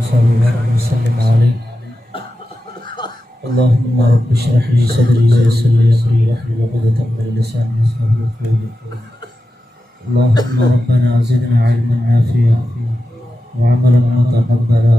वसल्लम अलैहि अल्लाहुम्मा रब्बि इश्रह ली सदरी व यस्सिर ली अमरी वाहलुल उक़दतम मिन लिसानी यफ़क़हू क़ौली अल्लाहुम्मा रब्बना ज़िदना इल्मन नाफ़िअन व अमलन मुतक़ब्बला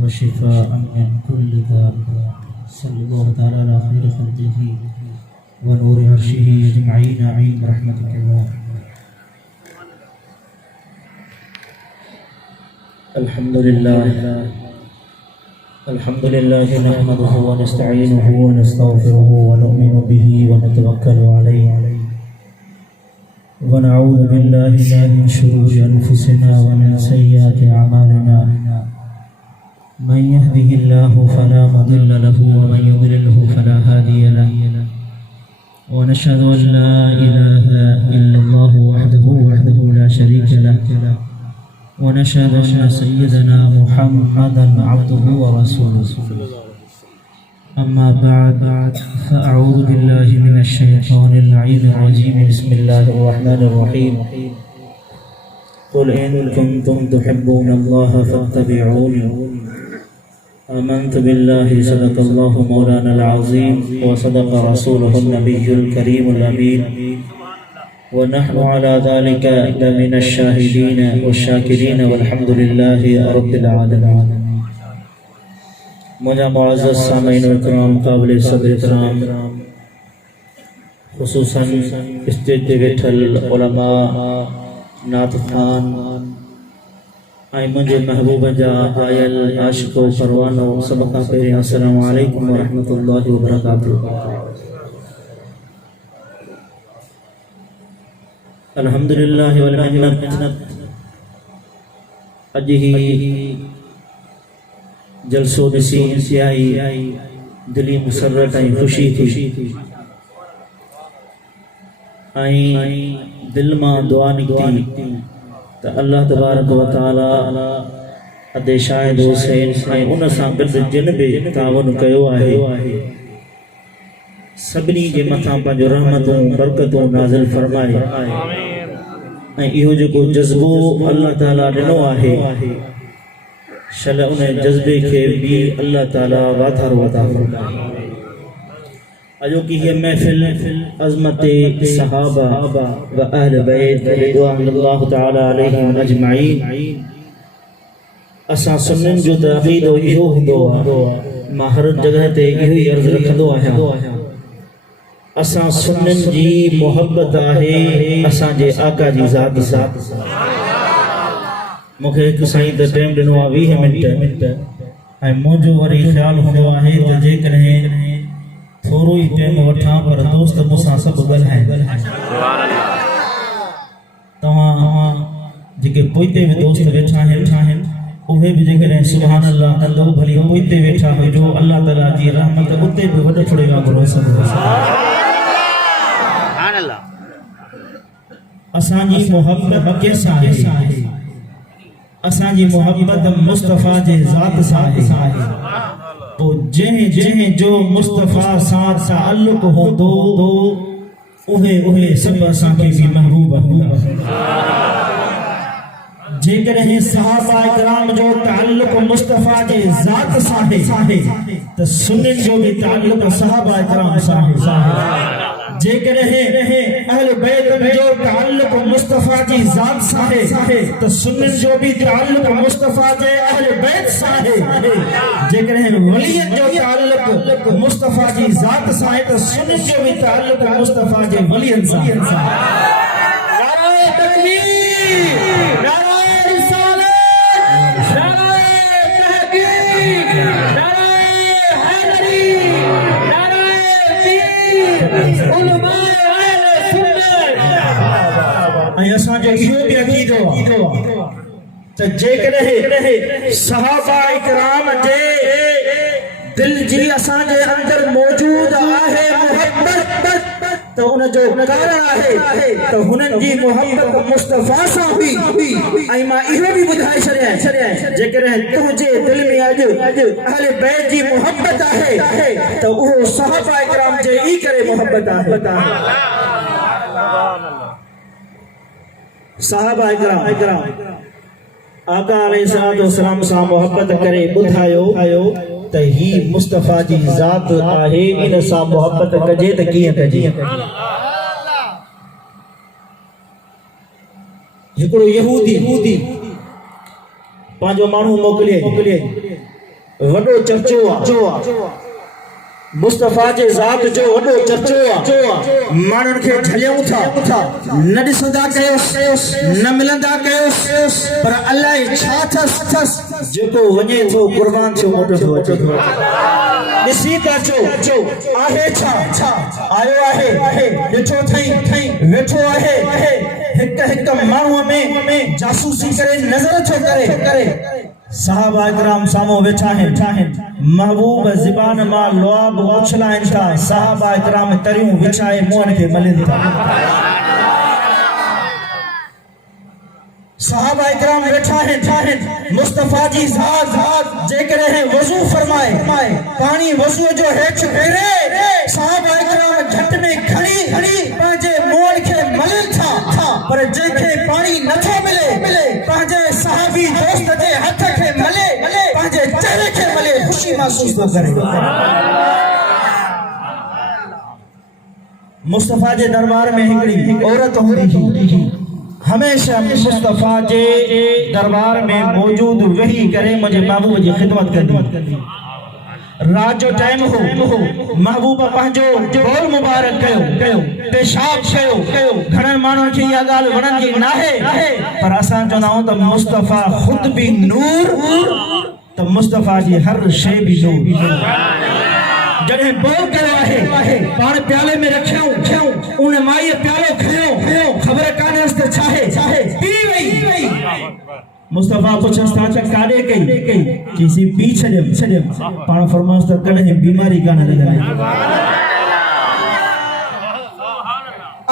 व शिफ़ाअन मिन कुल्लि दाअ सल्लल्लाहु तआला अला खैरि ख़ल्क़िही व नूरि अर्शिही अजमईन आमीन रहमतिक या अल्हम्दुलिल्लाह नहमदुहु व नस्तईनुहु व नस्तगफिरुहु व नु'मिनु बिही व नतवक्कलु अलैहि व नऊज़ु बिल्लाहि मिन शुरूरि अनफुसिना व मिन सय्यिआति अमालिना मन यहदिहिल्लाहु फला मुदिल्ल लहु व मन युद्लिलहु फला हादिय लहु व नशहदु अन ला इलाहा इल्लल्लाहु वहदहु ला शरीका लहु ونشهد أن سيدنا محمدا عبده ورسوله أما بعد فأعوذ بالله من الشيطان اللعين الرجيم بسم الله الرحمن الرحيم قل إن كنتم تحبون الله فاتبعوني آمنت بالله صدق الله مولانا العظيم وصدق رسوله النبي الكريم الأمين ونحن على ذلك لمن الشاهدين والشاكرين والحمد لله رب العالمين मुझा मुअज़्ज़ज़ सामीन व इकराम काबिल सब्र इकराम खुसूसन स्टेज ते वेठल उलमा नात खान ऐं मुंहिंजे महबूब जा आयल आशिको परवानो सभ खां पहिरियों अस्सलामु अलैकुम व रहमतुल्लाहि व बरकातुहू। अल्हम्दुलिल्लाह वल मिन्नत अज ही जलसो ॾिसी इंतिहाई दिली मुसरत ऐं ख़ुशी थी ऐं दिल मां दुआ निकिती त अल्लाह तबारक व तआला अदे शाहिद हुसैन ऐं उन सां गॾु जिन बि तावन कयो आहे सभिनी जे मथां पंहिंजो रहमतूं बरकतूं नाज़िल फरमाए ऐं इहो जेको जज़्बो अल्लाह ताला ॾिनो आहे शल उन जज़्बे खे बि अल्लाह ताला वाधारो अता फरमाए। अॼोकी हीअ महफ़िल अज़मत सहाबा व अहल बैत रिज़वानुल्लाह ताला अलैहिम अजमईन असां सुन्ननि जो त अक़ीदो इहो हूंदो आहे, मां हर जॻह ते इहो ई अर्ज़ु रखंदो आहियां असां सुन्ननि जी मोहब्बत आहे असां जे आका जी ज़ात सां। मूंखे हिकु साईं त टाइम ॾिनो आहे 20 मिंट ऐं मुंहिंजो वरी ख़्यालु हूंदो आहे त जेकॾहिं थोरो ई टाइम वठां पर दोस्त मूंसां सभु ॻाल्हाइनि। तव्हां जेके पोइते में दोस्त वेठा आहिनि उहे बि जेकॾहिं सुभान अल्लाह कंदो भली पोइते वेठा हुजो अल्लाह ताला जी रहमत उते बि वॾे थोरे वांगुरु असांजी मोहब्बत कंहिंसां आहे? असांजी मोहब्बत मुस्तफ़ा जे ज़ात सां आहे। पोइ जंहिं जो मुस्तफ़ा सां ताल्लुक़ हूंदो उहे सभु असांखे बि महबूब हूंदा। जेकॾहिं सहाबा इकराम जो ताल्लुक़ मुस्तफ़ा जे ज़ात सां आहे त सुन्ननि जो बि ताल्लुक़ सहाबा इकराम सां आहे। जेकॾहिं अहल बैत जो ताल्लुक़ मुस्तफ़ा जी ज़ात सां आहे त सुन्ननि जो बि ताल्लुक़ मुस्तफ़ा जे अहल बैत सां आहे। जेकॾहिं वलियनि जो ताल्लुक़ मुस्तफ़ा जी ज़ात सां आहे त सुन्ननि जो बि ताल्लुक़ मुस्तफ़ा जे वलियनि सां आहे। नारे तकबीर, नारे रिसालत, नारे तहक़ीक़, नारे हैदरी, नारे पीर उलमाए अहले सुन्नत। ऐं असांजो इहो बि अक़ीदो आहे त जेकॾहिं सहाबा इकराम जे दिल जी असांजे अंदर मौजूद आहे मोहब्बत त उन जो कारण आहे त हुननि जी मोहब्बत मुस्तफ़ा सां हुई। ऐं मां इहो बि ॿुधाए छॾियां जेकॾहिं तुंहिंजे दिल में अॼु अहल बैत जी मोहब्बत आहे त उहो सहाबा इकराम जे ई करे मोहब्बत आहे। सहाबा इकराम आका अलैहिस्सलाम सां मोहब्बत करे ॿुधायो त ही मुस्तफ़ा जी ज़ात आहे, इन सां मोहब्बत कजे त कीअं कजे। हिकिड़ो यहूदी पंहिंजो माण्हू मोकिले वॾो चर्चो आहे, मुस्तफ़ा जे ज़ात जो वॾो चर्चो आहे। माण्हुनि खे झलियूं था, न ॾिसंदा कयोसि, न मिलंदा कयोसि, पर अलाए छा अथसि जेको वञे थो कुर्बान थियो मोटो अचे थो। ॾिसी था चो आहे छा आयो आहे, ॾिठो थई वेठो आहे, हिक माण्हूअ में जासूसी करे नज़र छो करे। सहाबा इकराम साम्हूं वेठा आहिनि, महबूब ज़बान मां लुआब उछलाइनि था, सहाबा इकराम तरियूं विछाए मुंहनि खे मलनि था। सहाबा इकराम वेठा आहिनि, मुस्तफ़ा जी ज़ात जेकॾहिं वज़ू फरमाए, पाणी वज़ू जो हेठि फेरे, सहाबा इकराम झट में खणी पंहिंजे मुंहनि खे मलनि था, पर जंहिंखे पाणी नथो मिले पंहिंजे सहाबी दोस्त जे हथ खे मले, पंहिंजे चेहरे खे मले, ख़ुशी महसूस थो करे। मुस्तफ़ा जे दरबार में हिकिड़ी औरत हूंदी हुई, हमेशा मुस्तफ़ा जे दरबार में मौजूद वेही करे मुंहिंजे महबूब जी ख़िदमत कंदी। रात जो टाइम हो, महबूब पंहिंजो बौल मुबारक कयो, पेशाब कयो। घणनि माण्हुनि खे इहा ॻाल्हि वणंदी नाहे, पर असां चवंदा आहियूं त मुस्तफ़ा ख़ुद बि नूर, त मुस्तफ़ा जी हर शइ बि नूर। जॾहिं बौल कयो आहे, पाण प्याले में रखियो, उन माईअ प्यालो खयो, ख़बर कान्हेसि त छाहे, पी वई। मुस्तफ़ा पुछस था त काॾे कई, चईसी पी छॾियमि। पाण फरमायोसि त कॾहिं बीमारी कान लॻंदी।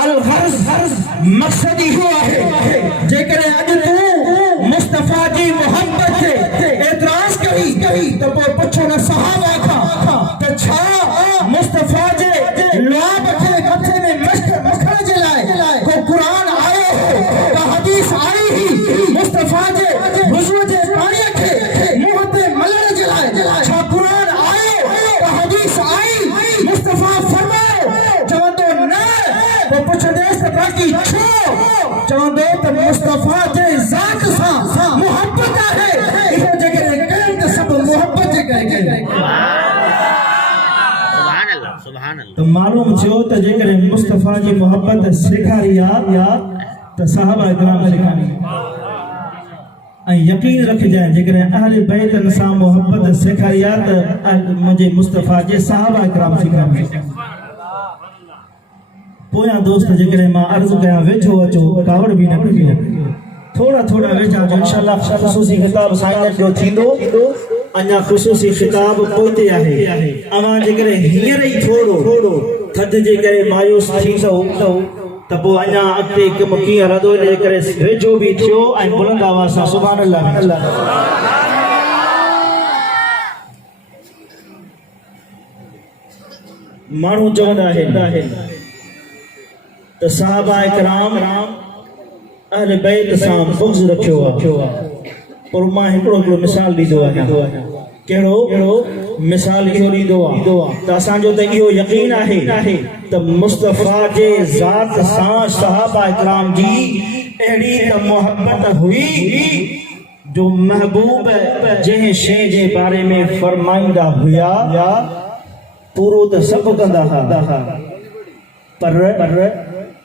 अल-गर्ज़ मक़सद इहो आहे, जेकॾहिं अॼु तूं मुस्तफ़ा जी मोहब्बत खे एतिराज़ करी त पोइ पुछो न सहाबा खां त छा मुस्तफ़ा जे लुआब खे मथे में मखण जे लाइ को क़ुरान आयो हो, का हदीस आई ही मुस्तफ़ा जे वज़ू जे पाणीअ खे मुंहं ते मलण जे लाइ, छा क़ुरान आयो, का हदीस आई, मुस्तफ़ा फरमायो, चवंदो न, पोइ पुछंदेसि त बाक़ी छो, चवंदो त मुस्तफ़ा जे ज़ात सां मोहब्बत आहे। इहो जेकॾहिं कयूं त सभु मोहब्बत जे करे कयूं। तो मालूम थियो त जेकॾहिं मुस्तफ़ा जी मोहब्बत सेखारी आहे त सहाबा इकराम सेखारी। ऐं यकीन रखिजांइ, जेकॾहिं अहले बैतनि सां मोहब्बत सेखारी आहे त मुंहिंजे मुस्तफ़ा जे सहाबा इकराम सेखारी। पोयां दोस्त जेकॾहिं मां अर्ज़ु कयां, वेठो अचो, कावड़ बि न करियो, थोड़ा वेठा अचो, इंशाअल्लाह ख़ुसूसी ख़िताब साईं जो थींदो, अञा ख़ुसूसी ख़िताब पोइते आहे। अवां जेकॾहिं हींअर ई थोरो थधि जे करे मायूस थींदो त पोइ अञा अॻिते कमु कीअं रहंदो, इन करे वेझो बि थियो ऐं बुलंद आवाज़ सां सुभान अल्लाह। माण्हू चवंदा आहिनि त सहाबा इकराम अहले बैत सां बुग़्ज़ रखियो आहे, पर मां हिकिड़ो मिसाल ॾींदो आहियां। कहिड़ो मिसाल इहो ॾींदो आहे त असांजो त इहो यकीन आहे त मुस्तफ़ा जे ज़ात सां सहाबा इकराम जी अहिड़ी त मोहब्बत हुई जो महबूब जंहिं शइ जे बारे में फरमाईंदा हुआ पूरो त सभु कंदा हुआ, पर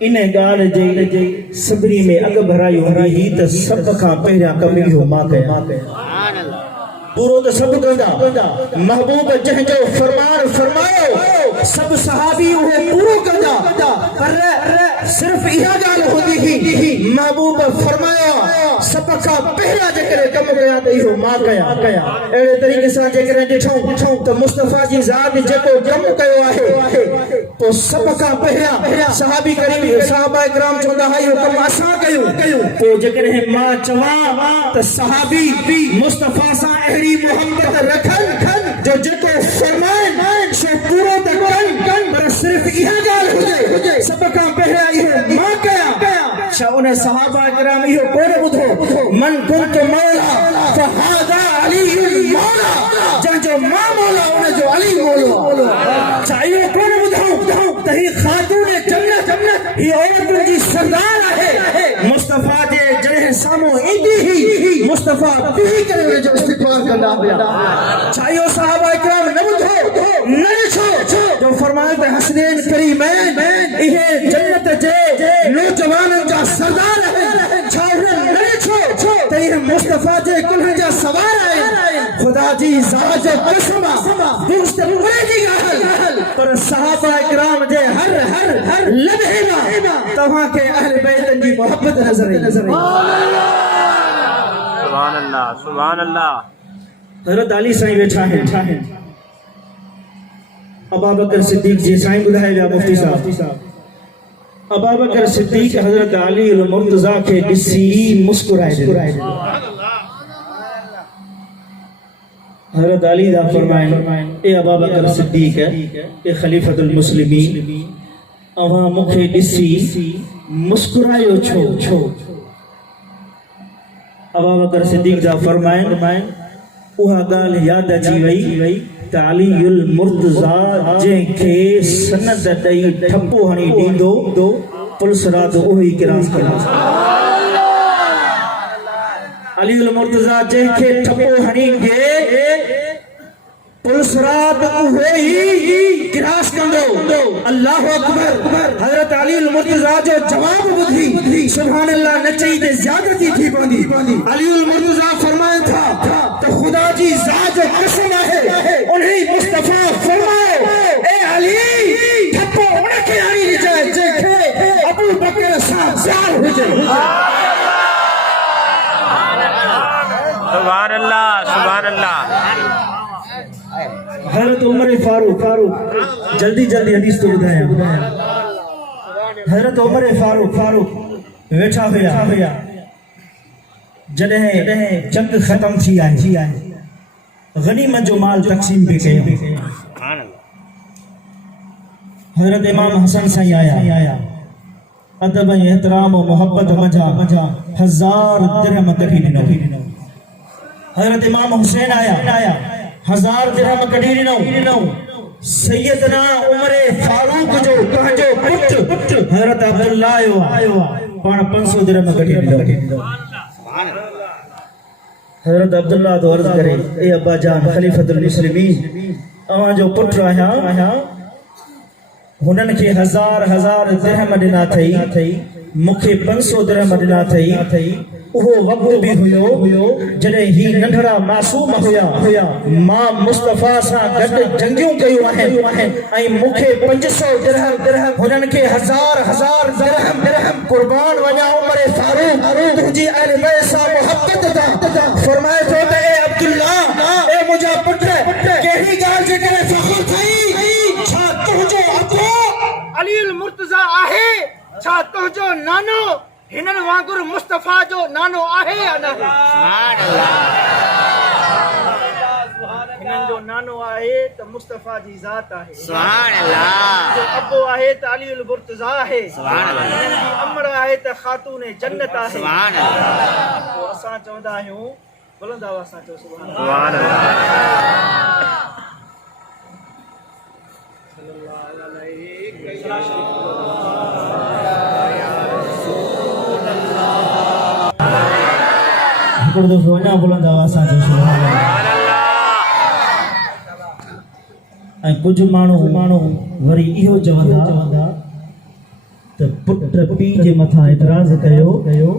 इन ॻाल्हि जे सभिनी में अॻु भराई हूंदी हुई त सभ खां पहिरियां कमु इहो मां कयां। पूरो त सभु कंदा, महबूब जंहिंजो फरमान फरमायो सभु सहाबी उहे पूरो कंदा, पर सिर्फ़ इहा ॻाल्हि हूंदी हुई, महबूब फरमायो सभ खां पहिरियां जेकॾहिं कमु कयां त इहो मां कयां। अहिड़े तरीक़े सां जेकॾहिं ॾिठूं त मुस्तफ़ा जी ज़ात जेको कमु कयो आहे, पोइ सभ खां पहिरियां सहाबी करीम सहाबा इकराम चवंदा हुआ इहो कमु असां कयूं। पोइ जेकॾहिं मां चवां त सहाबी मुस्तफ़ा सां अहिड़ी मोहब्बत रखनि जो जेको फरमाइनि सो पूरो त कनि, पर सिर्फ़ इहा ॻाल्हि हुजे सभ खां पहिरियां इहो मां कयां, छा उन सहाबा इकराम इहो कोन बुधो मन कुंत मौला फहादा अली मौला जंजो मां मौला उन जो अली मौला चाहियो कोन बुधो तही खातून जन्नत ही औरतुन जी सरदार है मुस्तफा जे जड़े सामो ईंदी ही मुस्तफा पी करे जो इस्तिगफार कंदा पिया चाहियो सहाबा इकराम न बुधो न छो जो फरमाए ते हसनैन करीमैन इहे जन्नत जे नौजवानन जा सरदार है छावरन न छो तही मुस्तफा जे कुल्हन जा सवार है खुदा जी ज़ात जो कसम दोस्त पूरे जी गाल पर सहाबा इकराम जे हर लम्हे में तव्हां के अहले बैतन जी मोहब्बत नजर सुभान अल्लाह सुभान अल्लाह हज़रत अली साईं वेठा है अबू बकर सिद्दीक जी साईं बुधाए विया मुफ्ती साहब अबू बकर सिद्दीक हज़रत अली अल मुर्तज़ा के दिसी मुस्कुराए हज़रत अली दा फरमाए ए अबू बकर सिद्दीक ए खलीफतुल मुस्लिमीन अवा मुखे दिसी मुस्कुरायो छो अबू बकर सिद्दीक दा फरमाए उहा गाल याद अची वई त अलीउल मुर्तज़ा जंहिंखे सनद ॾेई ठपो हणी ॾींदो पुलिस रात उहो ई किरास कंदो अलीउल मुर्तज़ा जंहिंखे ठपो हणी ॾे पुलिस रात उहो ई किरास कंदो अल्लाहु अकबर हज़रत अलीउल मुर्तज़ा जो जवाब ॿुधी सुभान अल्लाह न चई ते ज़्यादती थी पवंदी अलीउल मुर्तज़ा फरमाए था त खुदा जी ज़ात जो कसम है उन्हीं मुस्तफा फरमायो ए अली ठपो उनखे हणी ॾिजे जंहिंखे अबू बकर सां प्यार हुजे सुभान अल्लाह सुभान अल्लाह हज़रत उमर फारूक जल्दी हदीस तो ॿुधायां हज़रत उमर फारूक वेठा हुया जॾहिं जंग ख़त्म थी आहे गनीमत जो माल तक़सीम भी कयो हज़रत इमाम हसन साईं आया अदब एहतराम और मोहब्बत मजा 1000 दिरहम कढी ॾिनो हज़रत इमाम हुसैन आया 1000 दिरहम कढी ॾिनो सैयदना उमर फारूक जो पंहिंजो पुट हज़रत अब्दुल्ला आयो पाण 500 दिरहम कढी ॾिनो हज़रत अब्दुल्ला तो अर्ज करे ए अब्बा जान खलीफतुल मुस्लिमीन अवां जो पुट आया हुनन के 1000 दिरहम ॾिना थई मुखे 500 दिरहम ॾिना थई उहो वक्त भी हुयो जॾहिं ही नंढड़ा मासूम हुया मां मुस्तफा सां गॾु जंगियूं कयूं आहिनि ऐं मुखे 500 दिरहम हुनन के 1000 दिरहम कुर्बान वञा उमर फारूक तुंहिंजी अहले बैत सां मोहब्बत दा फरमाए थो त ए अब्दुल्ला ए मुंहिंजा पुट कहिड़ी ॻाल्हि जे करे फ़ख्र थई छा तुंहिंजो अबो अलीउल मुर्तज़ा आहे छा तुंहिंजो नानो हिनन वांगुर मुस्तफा जो नानो आहे या न सुभान अल्लाह हिनन जो नानो आहे त मुस्तफा जी ज़ात आहे सुभान अल्लाह जो अबो आहे त अलीउल मुर्तज़ा आहे सुभान अल्लाह हिनन जी अमड़ आहे त खातून जन्नत आहे सुभान अल्लाह तो असां चवंदा आहियूं बुलंद आवाज़ सां चओ सुभान अल्लाह सल्लल्लाहु अलैहि वसल्लम वञा बुलंद आवाज़ सां चओ सुभान अल्लाह ऐं कुझु माण्हू वरी इहो चवंदा त पुट पीउ जे मथां एतिराज़ कयो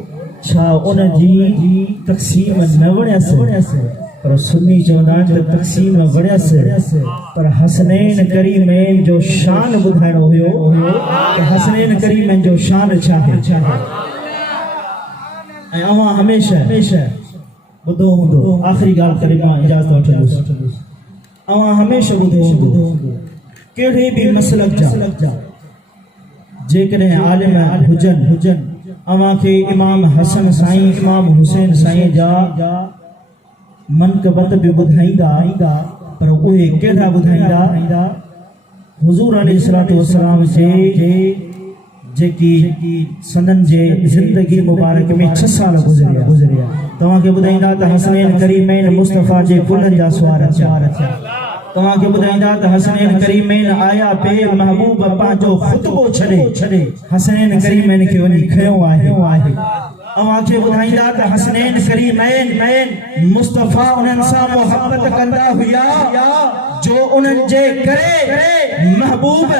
छा उन जी तक़सीम न वणियसि पर सुन्नी चवंदा आहिनि त तक़सीम वणियसि पर हसनैन करीमैन जो शान ॿुधाइणो हुयो त हसनैन करीमैन जो शान छा आहे ऐं अवां हमेशह ॿुधो हूंदो आख़िरी ॻाल्हि करे मां इजाज़त वठंदुसि अवां हमेशह ॿुधो हूंदो कहिड़े बि मसलक जा जेकॾहिं आलिम हुजनि अवां खे इमाम हसन साईं इमाम हुसैन साईं जा मनक़बत बि ॿुधाईंदा पर उहे कहिड़ा ॿुधाईंदा हुज़ूर अलैहिस्सलातु वस्सलाम जे जेकी सनन जे जिंदगी मुबारक में 6 साल गुजरिया तव्हां खे ॿुधाईंदा त हसनैन करीमैन मुस्तफ़ा जे कुलनि जा सुवार थिया तव्हां खे ॿुधाईंदा त हसनैन करीमैन आया पे महबूब पंहिंजो ख़ुतबो छॾे हसनैन करीमैन खे वञी खयो आहे अवां खे ॿुधाईंदा त हसनैन करीमैन मुस्तफ़ा उन्हनि सां मोहब्बत कंदा हुया जो उन्हनि जे करे महबूब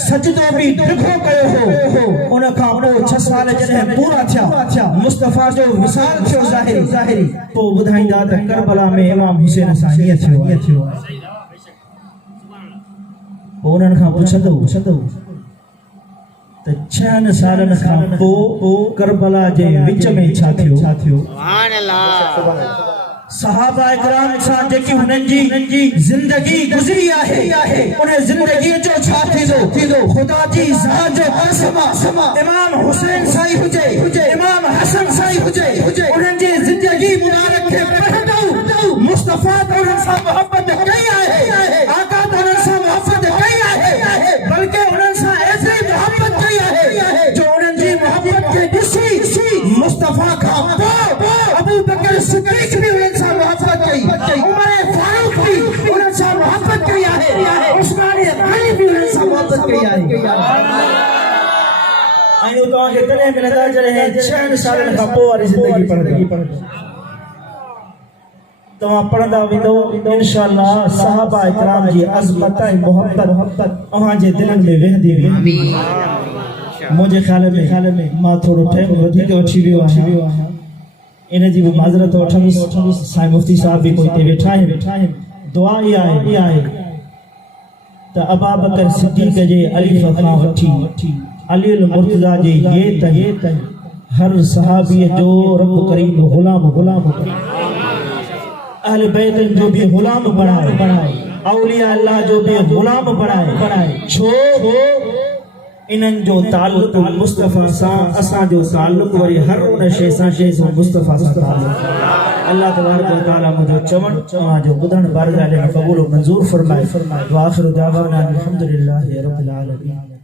सजदो भी डिघो कयो हो उन खां पोइ 6 साल जॾहिं पूरा थिया मुस्तफ़ा जो विसाल थियो ज़ाहिरी पोइ ॿुधाईंदा त करबला में इमाम हुसैन सां हीअं थियो पोइ उन्हनि खां पुछंदो त 6 सालनि खां पोइ करबला जे विच में छा थियो सुभान अल्लाह सहाबा इकराम सां जेकी हुननि जी जिंदगी गुज़री आहे उन जिंदगी जो छा थींदो खुदा जी ज़ात जो कसम इमाम हुसैन साईं हुजे इमाम हसन साईं हुजे उन्हनि जी जिंदगी मुबारक खे पढ़ंदो मुस्तफ़ा त उन्हनि सां मोहब्बत कई आहे आका त उन्हनि सां मोहब्बत कई आहे बल्कि उन्हनि सां एतिरी मोहब्बत कई आहे जो उन्हनि जी मोहब्बत खे ॾिसी मुस्तफ़ा खां पोइ अबू बकर सिद्दीक़ भी उन्हनि सां मोहब्बत कई उमर फारूक भी उन्हनि सां मोहब्बत कई आहे उस्मान गनी भी उन्हनि सां मोहब्बत कई आहे आयो तो आगे तने मिलंदा जॾहिं 6 सालनि खां पोइ वारी ज़िंदगी पढ़ंदा तव्हां पढ़ंदा वेंदो इंशाअल्लाह सहाबा इकराम जी अज़मत ऐं मोहब्बत अव्हां जे दिलनि में वेंदी मुझे ख्याल में मां थोड़ो टाइम वधीक वठी वियो आहियां इन जी भी माज़रत वठंदुसि साईं मुफ्ती साहब भी कोई ते वेठा आहिनि दुआ इहा आहे त अबा बकर सिद्दीक़ जे अलिफ खां वठी अली अल मुर्तज़ा जे ये तक हर सहाबी जो रब करीम गुलाम अहले बैत जो भी गुलाम बनाए औलिया अल्लाह जो भी गुलाम बनाए छो इन्हनि जो ताल्लुक मुस्तफ़ा सां असां जो ताल्लुक वरी हर उन शइ सां मुस्तफ़ा सां ताल्लुक अल्लाह तबारक व तआला मुझो चवण तव्हां जो ॿुधण बारगाह में क़बूल मंज़ूर फरमाए व आख़िर दावाना अल्हम्दुलिल्लाहि रब्बिल आलमीन।